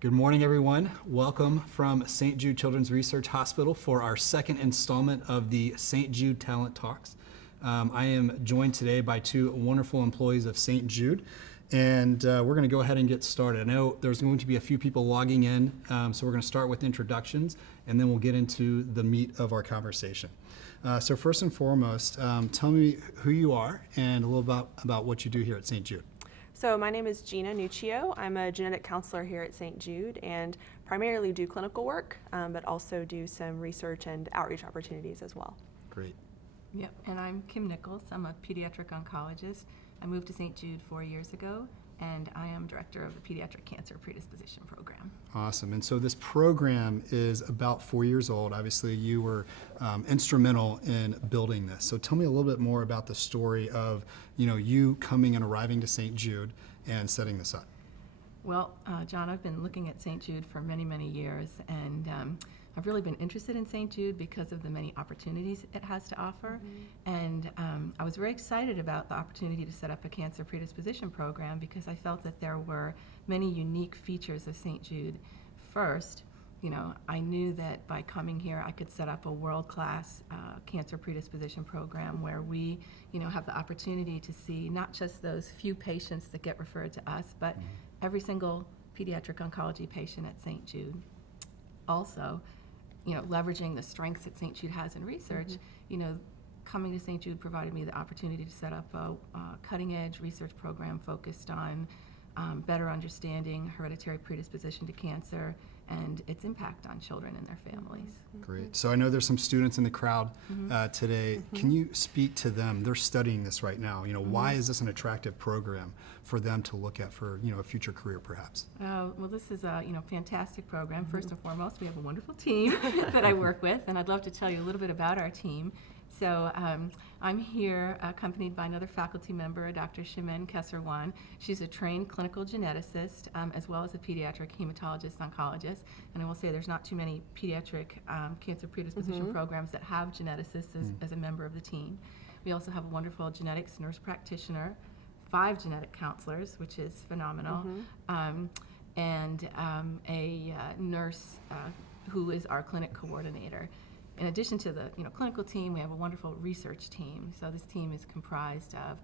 Good morning, everyone. Welcome from St Jude Children's Research Hospital for our second installment of the St Jude Talent Talks. I am joined today by two wonderful employees of St Jude, and we're going to go ahead and get started. I know there's going to be a few people logging in, so we're going to start with introductions, and then we'll get into the meat of our conversation. So first and foremost, tell me who you are and a little about what you do here at St Jude. So my name is Ginas Motivation. I'm a genetic counselor here at St Jude and primarily do clinical work, but also do some research and outreach opportunities as well. Great. Yep, and I'm Kim Nichols. I'm a pediatric oncologist. I moved to St Jude 4 years ago, and I am director of the Pediatric Cancer Predisposition Program. Awesome. And so this program is about 4 years old. Obviously, you were instrumental in building this. So tell me a little bit more about the story of, you coming and arriving to St. Jude and setting this up. Well, John, I've been looking at St. Jude for many, many years, and I've really been interested in St. Jude because of the many opportunities it has to offer. And I was very excited about the opportunity to set up a cancer predisposition program because I felt that there were many unique features of St. Jude. First, I knew that by coming here I could set up a world-class cancer predisposition program where we, have the opportunity to see not just those few patients that get referred to us, but every single pediatric oncology patient at St. Jude. Also, leveraging the strengths that St. Jude has in research, coming to St. Jude provided me the opportunity to set up a cutting-edge research program focused on better understanding hereditary predisposition to cancer and its impact on children and their families. Great. So I know there's some students in the crowd today. Can you speak to them? They're studying this right now. Why is this an attractive program for them to look at for, a future career perhaps? Well, this is a fantastic program. First and foremost, we have a wonderful team that I work with, and I'd love to tell you a little bit about our team. So I'm here accompanied by another faculty member, Dr. Shimen Kesserwan. She's a trained clinical geneticist as well as a pediatric hematologist oncologist. And I will say there's not too many pediatric cancer predisposition programs that have geneticists as a member of the team. We also have a wonderful genetics nurse practitioner, 5 genetic counselors, which is phenomenal, and a nurse who is our clinic coordinator. In addition to the clinical team, we have a wonderful research team. So this team is comprised of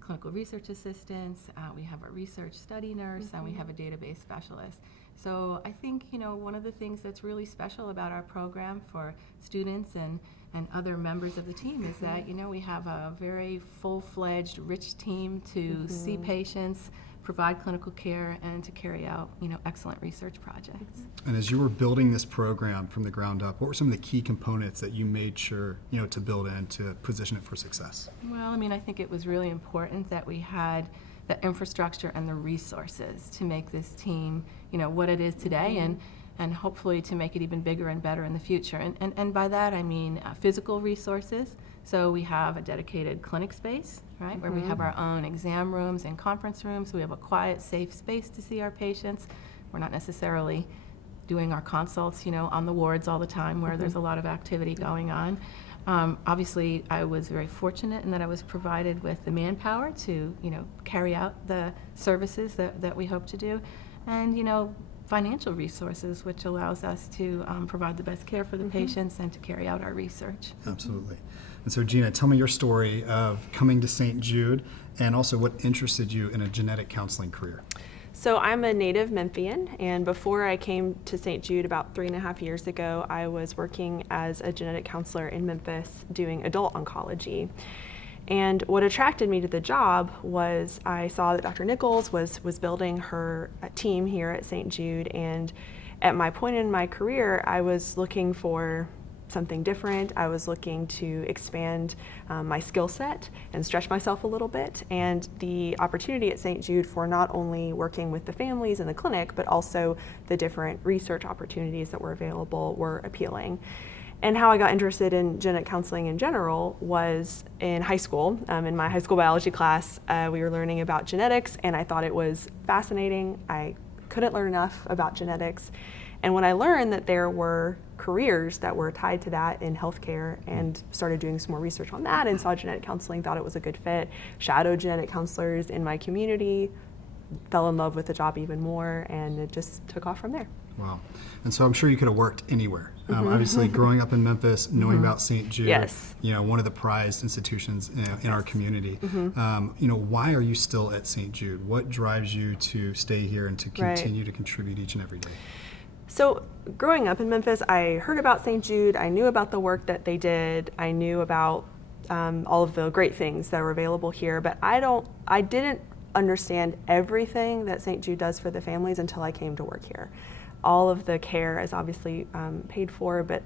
clinical research assistants, we have a research study nurse, and we have a database specialist. So I think one of the things that's really special about our program for students and other members of the team is that we have a very full-fledged, rich team to see patients, provide clinical care, and to carry out excellent research projects. And as you were building this program from the ground up, what were some of the key components that you made sure to build in to position it for success? Well, I think it was really important that we had the infrastructure and the resources to make this team what it is today, and hopefully to make it even bigger and better in the future. And by that I mean physical resources. So we have a dedicated clinic space, right, where we have our own exam rooms and conference rooms. So we have a quiet, safe space to see our patients. We're not necessarily doing our consults, on the wards all the time where there's a lot of activity going on. Obviously, I was very fortunate in that I was provided with the manpower to, carry out the services that we hope to do, and, financial resources, which allows us to provide the best care for the patients and to carry out our research. Absolutely. And so, Gina, tell me your story of coming to St. Jude and also what interested you in a genetic counseling career. So I'm a native Memphian, and before I came to St. Jude about 3.5 years ago, I was working as a genetic counselor in Memphis doing adult oncology. And what attracted me to the job was I saw that Dr. Nichols was building her team here at St. Jude, and at my point in my career, I was looking for something different. I was looking to expand my skill set and stretch myself a little bit, and the opportunity at St. Jude for not only working with the families in the clinic, but also the different research opportunities that were available were appealing. And how I got interested in genetic counseling in general was in high school. In my high school biology class, we were learning about genetics, and I thought it was fascinating. I couldn't learn enough about genetics. And when I learned that there were careers that were tied to that in healthcare and started doing some more research on that and saw genetic counseling, thought it was a good fit. Shadowed genetic counselors in my community, fell in love with the job even more, and it just took off from there. Wow. And so I'm sure you could have worked anywhere. Obviously, growing up in Memphis, knowing about St. Jude, Yes. One of the prized institutions in our community. Why are you still at St. Jude? What drives you to stay here and to continue to contribute each and every day? So growing up in Memphis, I heard about St. Jude. I knew about the work that they did. I knew about all of the great things that are available here, but I didn't understand everything that St. Jude does for the families until I came to work here. All of the care is obviously paid for, but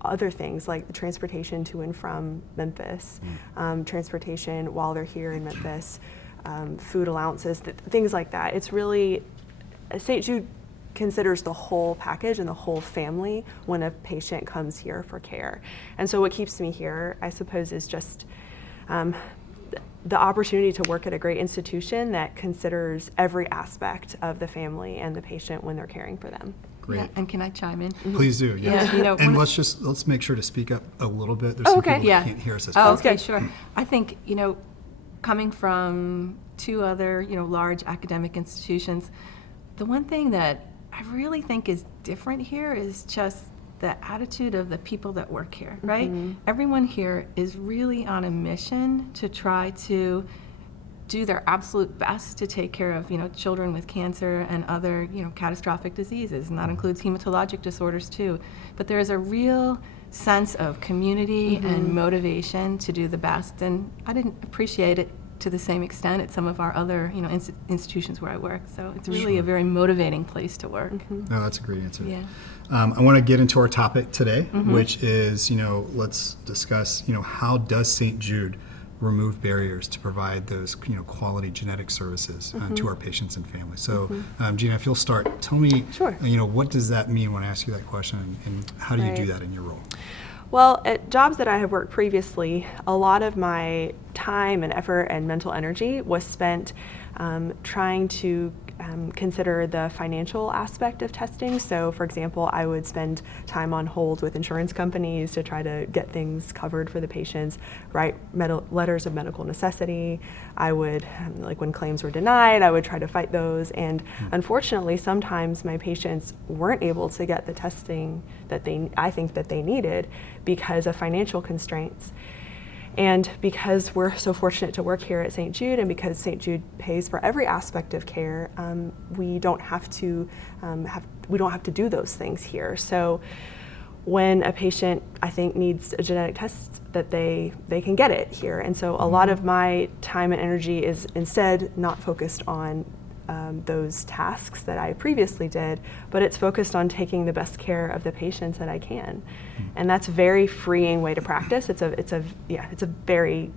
other things like the transportation to and from Memphis, transportation while they're here in Memphis, food allowances, things like that. It's really, St. Jude considers the whole package and the whole family when a patient comes here for care. And so what keeps me here, I suppose, is just the opportunity to work at a great institution that considers every aspect of the family and the patient when they're caring for them. Great. Yeah, and can I chime in? Please do. Yes. Yeah, and let's make sure to speak up a little bit. There's some people that can't hear us as well. Oh, okay, sure. I think, coming from two other, large academic institutions, the one thing that I really think is different here is just the attitude of the people that work here, right? Everyone here is really on a mission to try to do their absolute best to take care of, children with cancer and other, catastrophic diseases, and that includes hematologic disorders too. But there's a real sense of community and motivation to do the best, and I didn't appreciate it to the same extent at some of our other, institutions where I work. So it's really a very motivating place to work. No, that's a great answer. Yeah. I want to get into our topic today, which is, let's discuss, how does St. Jude remove barriers to provide those, quality genetic services to our patients and families. So, Gina, if you'll start, tell me, what does that mean when I ask you that question, and how do you do that in your role? Well, at jobs that I have worked previously, a lot of my time and effort and mental energy was spent trying to consider the financial aspect of testing. So, for example, I would spend time on hold with insurance companies to try to get things covered for the patients, write letters of medical necessity. I would, like when claims were denied, I would try to fight those. And unfortunately, sometimes my patients weren't able to get the testing that I think that they needed because of financial constraints. And because we're so fortunate to work here at St. Jude, and because St. Jude pays for every aspect of care, we don't have to do those things here. So when a patient, I think, needs a genetic test, that they can get it here. And so a lot of my time and energy is instead not focused on those tasks that I previously did, but it's focused on taking the best care of the patients that I can. And that's a very freeing way to practice. It's a very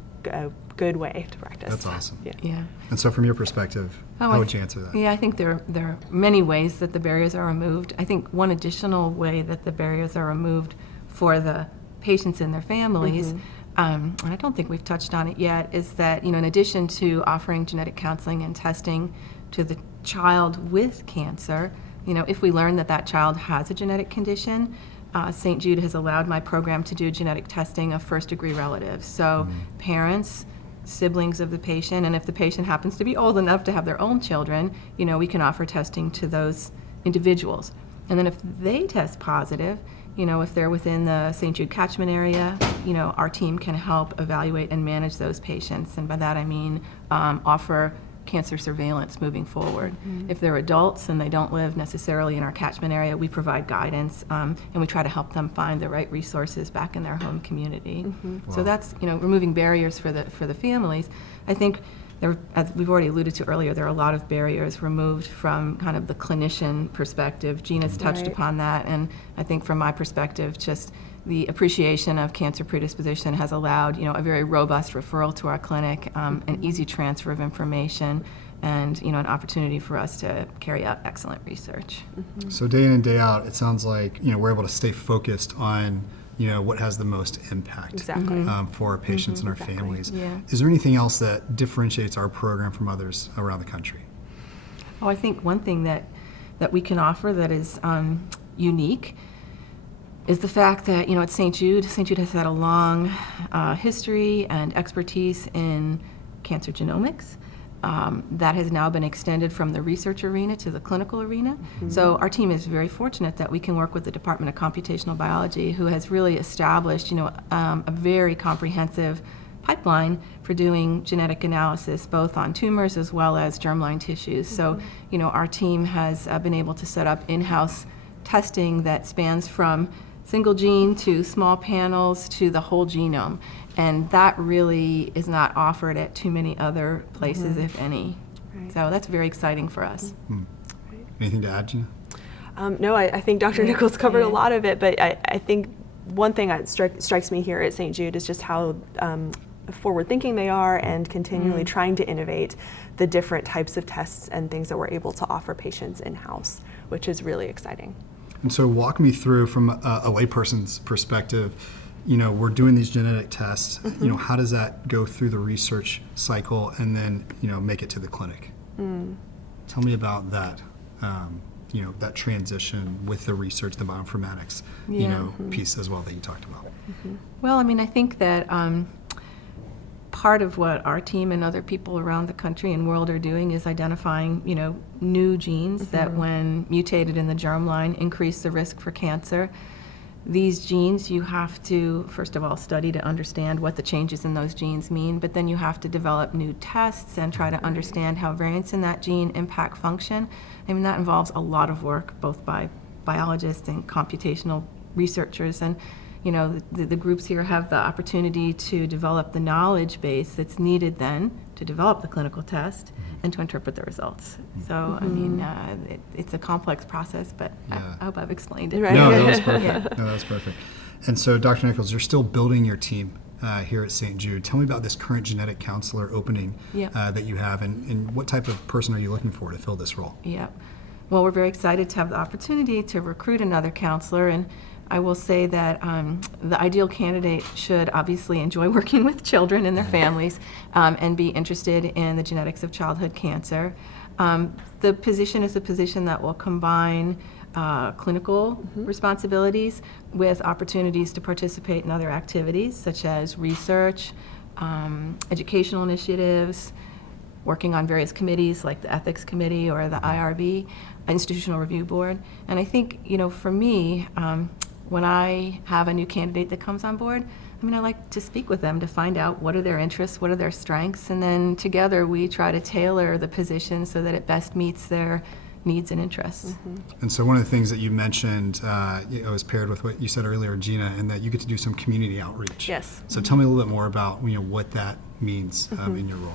good way to practice. That's awesome. Yeah. And so from your perspective, how would you answer that? Yeah, I think there are many ways that the barriers are removed. I think one additional way that the barriers are removed for the patients and their families, and I don't think we've touched on it yet, is that, in addition to offering genetic counseling and testing to the child with cancer, if we learn that that child has a genetic condition, St. Jude has allowed my program to do genetic testing of first-degree relatives. So parents, siblings of the patient, and if the patient happens to be old enough to have their own children, we can offer testing to those individuals. And then if they test positive, if they're within the St. Jude catchment area, our team can help evaluate and manage those patients. And by that I mean offer cancer surveillance moving forward. If they're adults and they don't live necessarily in our catchment area, we provide guidance and we try to help them find the right resources back in their home community. So that's removing barriers for the families. I think there, as we've already alluded to earlier, there are a lot of barriers removed from kind of the clinician perspective. Ginas touched upon that, and I think from my perspective, just the appreciation of cancer predisposition has allowed, a very robust referral to our clinic, an easy transfer of information, and, an opportunity for us to carry out excellent research. So day in and day out, it sounds like, we're able to stay focused on, what has the most impact for our patients and our families. Yeah. Is there anything else that differentiates our program from others around the country? Oh, I think one thing that we can offer that is unique is the fact that, at St. Jude has had a long history and expertise in cancer genomics, that has now been extended from the research arena to the clinical arena. So our team is very fortunate that we can work with the Department of Computational Biology, who has really established, a very comprehensive pipeline for doing genetic analysis, both on tumors as well as germline tissues. So, our team has been able to set up in-house testing that spans from single gene to small panels to the whole genome. And that really is not offered at too many other places, if any. Right. So that's very exciting for us. Anything to add, Gina? No, I think Dr. Nichols covered a lot of it, but I think one thing that strikes me here at St. Jude is just how forward-thinking they are and continually trying to innovate the different types of tests and things that we're able to offer patients in-house, which is really exciting. And so walk me through from a layperson's perspective, we're doing these genetic tests, how does that go through the research cycle and then, make it to the clinic? Tell me about that, that transition with the research, the bioinformatics, piece as well that you talked about. Well, I think that part of what our team and other people around the country and world are doing is identifying, new genes that when mutated in the germline increase the risk for cancer. These genes you have to, first of all, study to understand what the changes in those genes mean, but then you have to develop new tests and try to understand how variants in that gene impact function. That involves a lot of work, both by biologists and computational researchers. And the groups here have the opportunity to develop the knowledge base that's needed then to develop the clinical test and to interpret the results. So, it's a complex process, but I hope I've explained it. Right. No, that was perfect. No, that was perfect. And so, Dr. Nichols, you're still building your team here at St. Jude. Tell me about this current genetic counselor opening that you have, and what type of person are you looking for to fill this role? Yeah. Well, we're very excited to have the opportunity to recruit another counselor, and I will say that the ideal candidate should obviously enjoy working with children and their families and be interested in the genetics of childhood cancer. The position is a position that will combine clinical responsibilities with opportunities to participate in other activities such as research, educational initiatives, working on various committees like the Ethics Committee or the IRB, Institutional Review Board. And I think, for me, when I have a new candidate that comes on board, I like to speak with them to find out what are their interests, what are their strengths, and then together we try to tailor the position so that it best meets their needs and interests. And so one of the things that you mentioned is paired with what you said earlier, Gina, and that you get to do some community outreach. Yes. So tell me a little bit more about what that means in your role.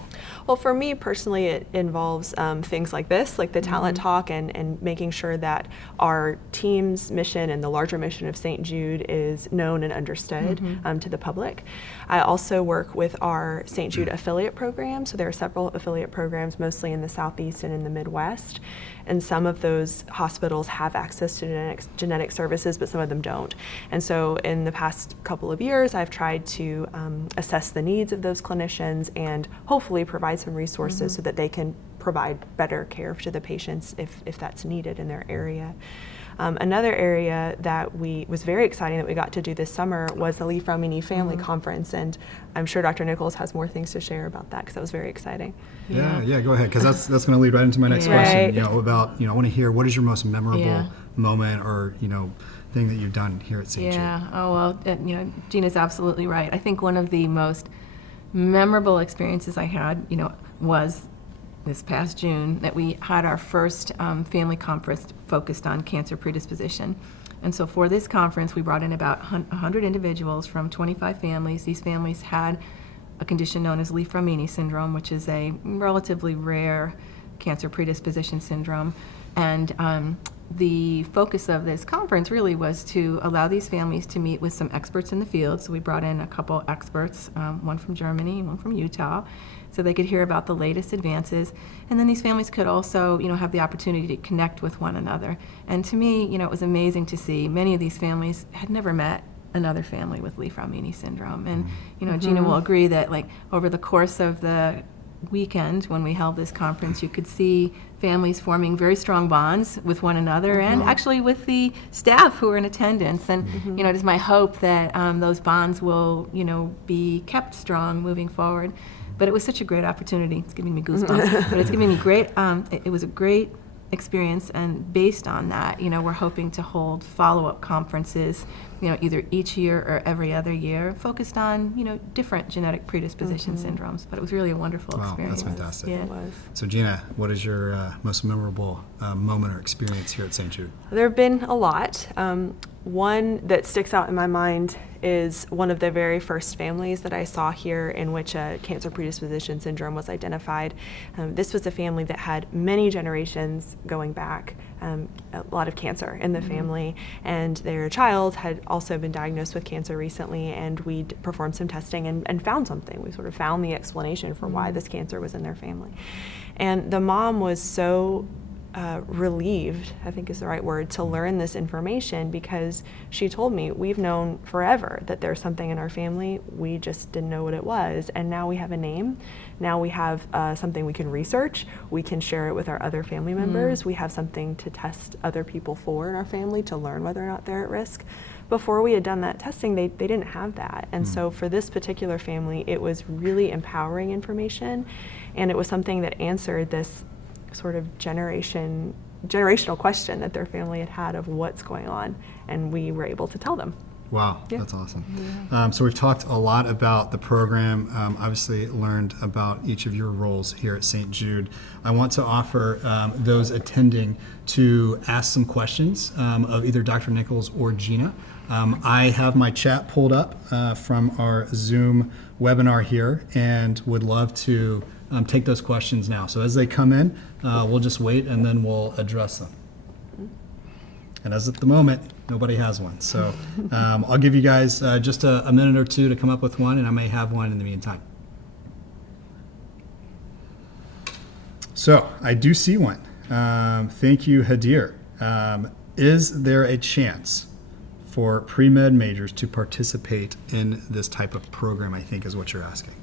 Well, for me personally, it involves things like this, like the talent talk, and making sure that our team's mission and the larger mission of St. Jude is known and understood to the public. I also work with our St. Jude affiliate program. So there are several affiliate programs, mostly in the Southeast and in the Midwest. And some of those hospitals have access to genetic services, but some of them don't. And so in the past couple of years, I've tried to assess the needs of those clinicians and hopefully provide some resources so that they can provide better care to the patients if that's needed in their area. Another area that was very exciting that we got to do this summer was the Lee Framini Family Conference, and I'm sure Dr. Nichols has more things to share about that because that was very exciting. Yeah, go ahead, because that's going to lead right into my next question. About I want to hear what is your most memorable moment or thing that you've done here at St. Jude. Yeah. Oh well, Gina's absolutely right. I think one of the most memorable experiences I had, was this past June that we had our first family conference focused on cancer predisposition. And so for this conference, we brought in about 100 individuals from 25 families. These families had a condition known as Lee Framini syndrome, which is a relatively rare cancer predisposition syndrome. And the focus of this conference really was to allow these families to meet with some experts in the field. So we brought in a couple experts, one from Germany, one from Utah, so they could hear about the latest advances. And then these families could also, have the opportunity to connect with one another. And to me, it was amazing to see many of these families had never met another family with Lee Framini syndrome. And, Gina will agree that, over the course of the weekend when we held this conference, you could see families forming very strong bonds with one another and actually with the staff who were in attendance. And, it is my hope that those bonds will, be kept strong moving forward. But it was such a great opportunity. It's giving me goosebumps. But it's giving me great, it was a great experience, and based on that, we're hoping to hold follow-up conferences, either each year or every other year, focused on, different genetic predisposition syndromes. But it was really a wonderful Wow, experience. that's fantastic. Yeah. It was. So Gina, what is your most memorable moment or experience here at St. Jude? There have been a lot. One that sticks out in my mind is one of the very first families that I saw here in which a cancer predisposition syndrome was identified. This was a family that had many generations going back, a lot of cancer in the family, and their child had also been diagnosed with cancer recently, and we performed some testing and found something. We sort of found the explanation for why this cancer was in their family. And the mom was so relieved, I think is the right word, to learn this information, because she told me, we've known forever that there's something in our family, we just didn't know what it was, and now we have a name, now we have something we can research, we can share it with our other family members, we have something to test other people for in our family to learn whether or not they're at risk. Before we had done that testing, they didn't have that, and so for this particular family, it was really empowering information, and it was something that answered this sort of generational question that their family had had of what's going on, and we were able to tell them. Wow, Yeah. that's awesome. So we've talked a lot about the program, obviously learned about each of your roles here at St. Jude. I want to offer those attending to ask some questions of either Dr. Nichols or Gina. I have my chat pulled up from our Zoom webinar here and would love to take those questions now. So as they come in, we'll just wait and then we'll address them. And as at the moment, nobody has one. So I'll give you guys just a minute or two to come up with one, and I may have one in the meantime. So I do see one. Thank you, Hadir. Is there a chance for pre-med majors to participate in this type of program, I think is what you're asking?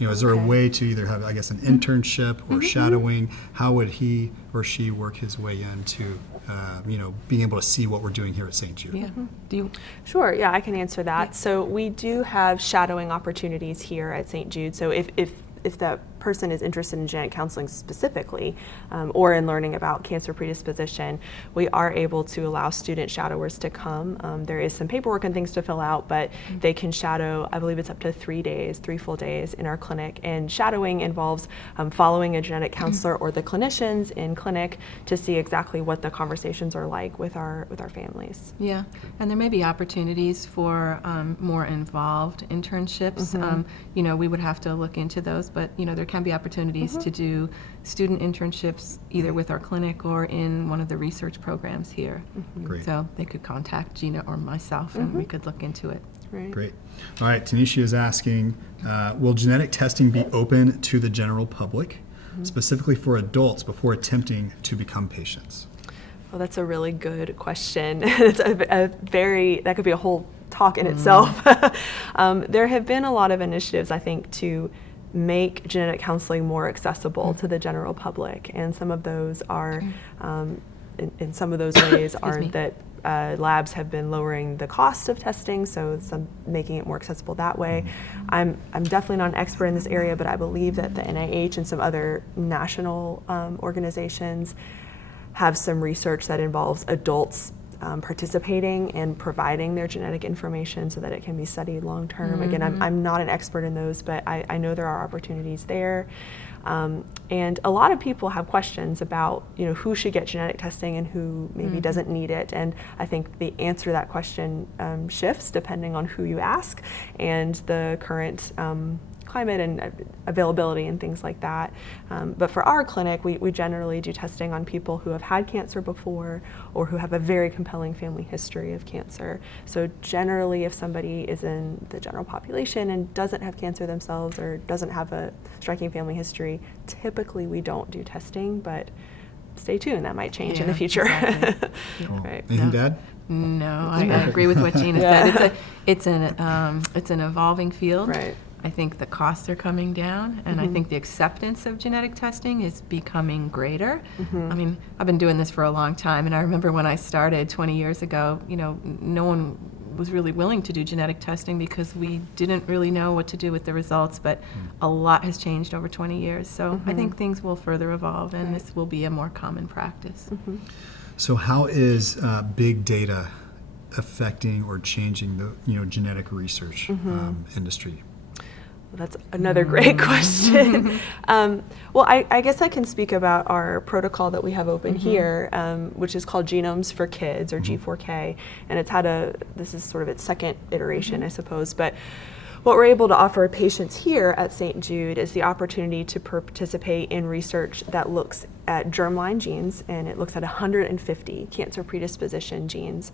Is there a way to either have, I guess, an internship or shadowing? How would he or she work his way into, being able to see what we're doing here at St. Jude? Yeah. Do you? Sure, yeah, I can answer that. So we do have shadowing opportunities here at St. Jude. So if the person is interested in genetic counseling specifically, or in learning about cancer predisposition, we are able to allow student shadowers to come. There is some paperwork and things to fill out, but they can shadow, I believe it's up to 3 days, 3 full days in our clinic. And shadowing involves following a genetic counselor or the clinicians in clinic to see exactly what the conversations are like with our families. Yeah, and there may be opportunities for more involved internships. We would have to look into those, but there can be opportunities to do student internships either with our clinic or in one of the research programs here. Great. So they could contact Gina or myself, and we could look into it. Right. Great. All right, Tanisha is asking, will genetic testing be open to the general public, specifically for adults before attempting to become patients? Well, that's a really good question. It's that could be a whole talk in itself. There have been a lot of initiatives, I think, to make genetic counseling more accessible to the general public, and some of those are, in some of those ways, are that labs have been lowering the cost of testing, so some making it more accessible that way. I'm definitely not an expert in this area, but I believe that the NIH and some other national organizations have some research that involves adults participating and providing their genetic information so that it can be studied long term. Again, I'm not an expert in those, but I know there are opportunities there. And a lot of people have questions about, who should get genetic testing and who maybe doesn't need it. And I think the answer to that question shifts depending on who you ask and the current climate and availability and things like that. But for our clinic, we generally do testing on people who have had cancer before or who have a very compelling family history of cancer. So generally, if somebody is in the general population and doesn't have cancer themselves or doesn't have a striking family history, typically we don't do testing, but stay tuned, that might change in the future. Exactly. Cool. Right. Anything, Dad? No, I agree with what Gina said. It's an evolving field. Right. I think the costs are coming down, and I think the acceptance of genetic testing is becoming greater. I mean, I've been doing this for a long time, and I remember when I started 20 years ago, no one was really willing to do genetic testing because we didn't really know what to do with the results, but a lot has changed over 20 years. So I think things will further evolve, and this will be a more common practice. So how is big data affecting or changing the genetic research industry? That's another great question. Well, I guess I can speak about our protocol that we have open here, which is called Genomes for Kids, or G4K, and it's this is sort of its second iteration, I suppose, but what we're able to offer patients here at St. Jude is the opportunity to participate in research that looks at germline genes, and it looks at 150 cancer predisposition genes.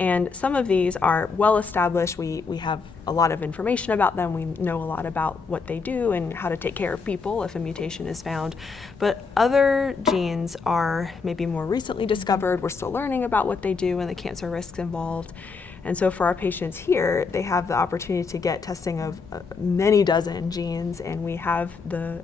And some of these are well established. We have a lot of information about them. We know a lot about what they do and how to take care of people if a mutation is found. But other genes are maybe more recently discovered. We're still learning about what they do and the cancer risks involved. And so for our patients here, they have the opportunity to get testing of many dozen genes, and we have the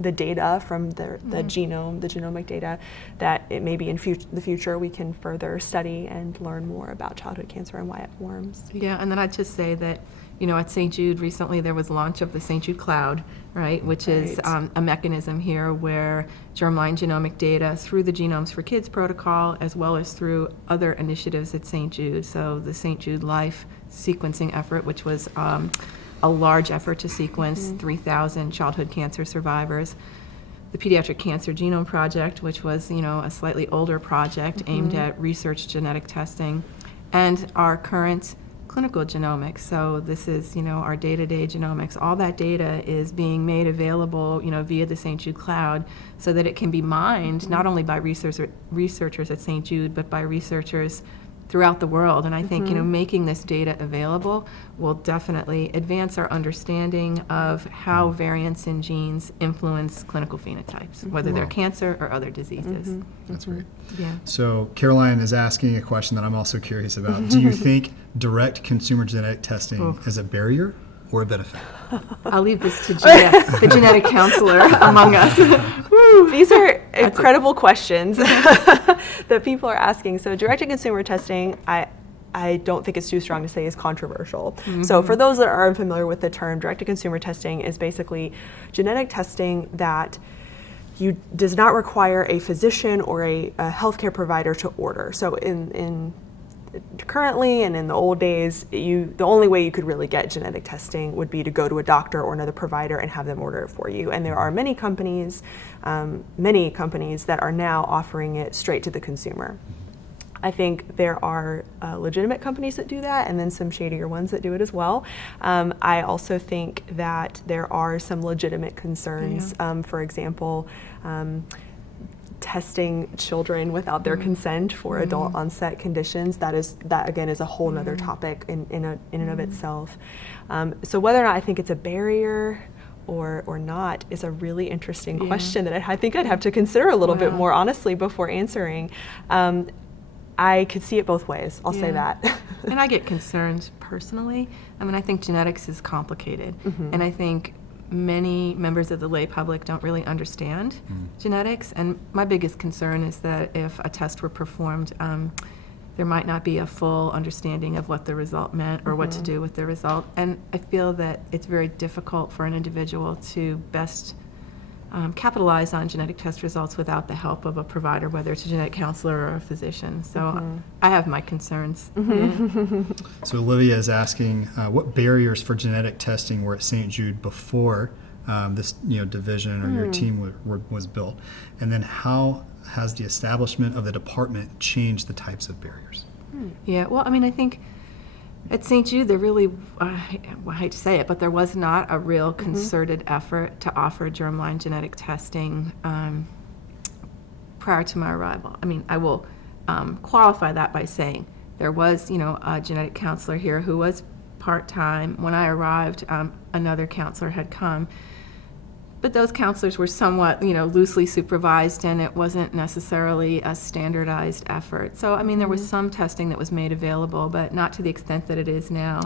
data from the genome, the genomic data, that it may be in the future we can further study and learn more about childhood cancer and why it forms. Yeah, and then I'd just say that, at St. Jude recently there was launch of the St. Jude Cloud, right, which is a mechanism here where germline genomic data through the Genomes for Kids protocol, as well as through other initiatives at St. Jude. So the St. Jude Life sequencing effort, which was a large effort to sequence 3,000 childhood cancer survivors. The Pediatric Cancer Genome Project, which was, a slightly older project aimed at research genetic testing, and our current clinical genomics. So this is, our day-to-day genomics. All that data is being made available, via the St. Jude Cloud, so that it can be mined not only by researchers at St. Jude, but by researchers throughout the world. And I think, making this data available will definitely advance our understanding of how variants in genes influence clinical phenotypes, whether they're cancer or other diseases. That's great. Yeah. So Caroline is asking a question that I'm also curious about. Do you think direct consumer genetic testing is a barrier or a benefit? I'll leave this to the genetic counselor among us. These are incredible questions that people are asking. So direct-to-consumer testing, I don't think it's too strong to say is controversial. So for those that are unfamiliar with the term, direct-to-consumer testing is basically genetic testing that does not require a physician or a healthcare provider to order. So currently and in the old days, the only way you could really get genetic testing would be to go to a doctor or another provider and have them order it for you. And there are many companies that are now offering it straight to the consumer. I think there are legitimate companies that do that, and then some shadier ones that do it as well. I also think that there are some legitimate concerns. For example, testing children without their consent for adult onset conditions. That again is a whole nother topic in and of itself. So whether or not I think it's a barrier or not is a really interesting question that I think I'd have to consider a little bit more honestly before answering. I could see it both ways, I'll say that. And I get concerned personally. I think genetics is complicated, and I think many members of the lay public don't really understand genetics, and my biggest concern is that if a test were performed, there might not be a full understanding of what the result meant or what to do with the result. And I feel that it's very difficult for an individual to best capitalize on genetic test results without the help of a provider, whether it's a genetic counselor or a physician. So I have my concerns. So Olivia is asking, what barriers for genetic testing were at St. Jude before this division or your team was built? And then how has the establishment of the department changed the types of barriers? Yeah, well, I think at St. Jude, there really, I hate to say it, but there was not a real concerted effort to offer germline genetic testing prior to my arrival. I will qualify that by saying there was, a genetic counselor here who was part-time. When I arrived, another counselor had come. But those counselors were somewhat, loosely supervised, and it wasn't necessarily a standardized effort. So, there was some testing that was made available, but not to the extent that it is now.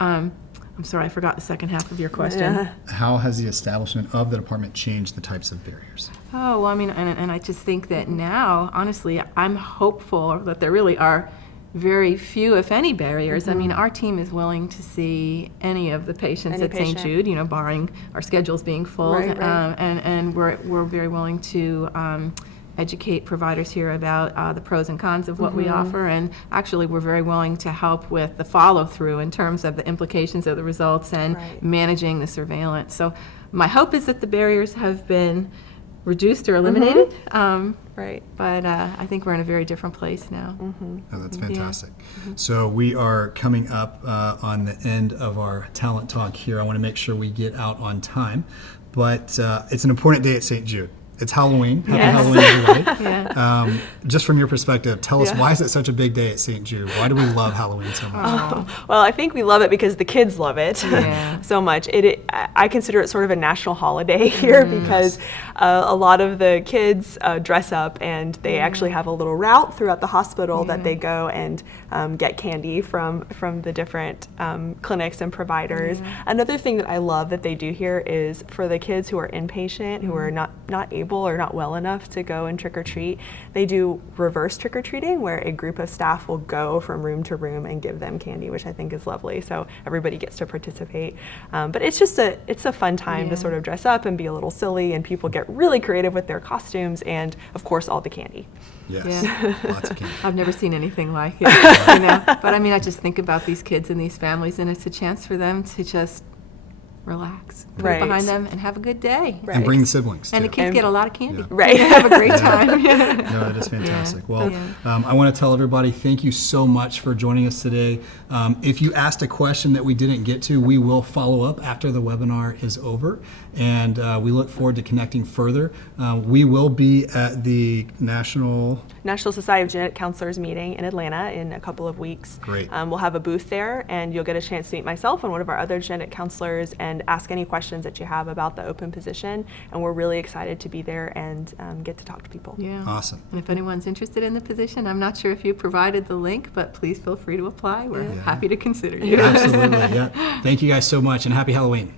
Right. I'm sorry, I forgot the second half of your question. How has the establishment of the department changed the types of barriers? Oh, well, and I just think that now, honestly, I'm hopeful that there really are very few, if any, barriers. I mean, our team is willing to see any of the patients Any at St. patient. Jude, you know, barring our schedules being full. Right, right. And we're very willing to educate providers here about the pros and cons of what we offer. And actually, we're very willing to help with the follow-through in terms of the implications of the results and Right. managing the surveillance. So my hope is that the barriers have been reduced or eliminated. Right. But I think we're in a very different place now. Oh, that's fantastic. So we are coming up on the end of our talent talk here. I want to make sure we get out on time, but it's an important day at St. Jude. It's Halloween. Happy Yes. Halloween, everybody. Yeah. Just from your perspective, tell us, Yeah. why is it such a big day at St. Jude? Why do we love Halloween so much? Well, I think we love it because the kids love it Yeah. so much. I consider it sort of a national holiday here because a lot of the kids dress up, and they actually have a little route throughout the hospital that they go and get candy from the different clinics and providers. Another thing that I love that they do here is for the kids who are inpatient, who are not able or not well enough to go and trick or treat, they do reverse trick or treating, where a group of staff will go from room to room and give them candy, which I think is lovely. So everybody gets to participate. But it's a fun time to sort of dress up and be a little silly, and people get really creative with their costumes, and of course all the candy. Yes, Yeah. lots of candy. I've never seen anything like it, you know. But I mean, I just think about these kids and these families, and it's a chance for them to just relax, put Right. it behind them, and have a good day. Right. And bring the siblings, And the too. kids get a lot of candy. Yeah. Right. They have a great time. No, that is fantastic. Well, Yeah. I want to tell everybody thank you so much for joining us today. If you asked a question that we didn't get to, we will follow up after the webinar is over, and we look forward to connecting further. We will be at the National Society of Genetic Counselors meeting in Atlanta in a couple of weeks. Great. We'll have a booth there, and you'll get a chance to meet myself and one of our other genetic counselors and ask any questions that you have about the open position. And we're really excited to be there and get to talk to people. Yeah. Awesome. And if anyone's interested in the position, I'm not sure if you provided the link, but please feel free to apply. We're happy to consider you. Absolutely. Yeah. Thank you guys so much, and happy Halloween.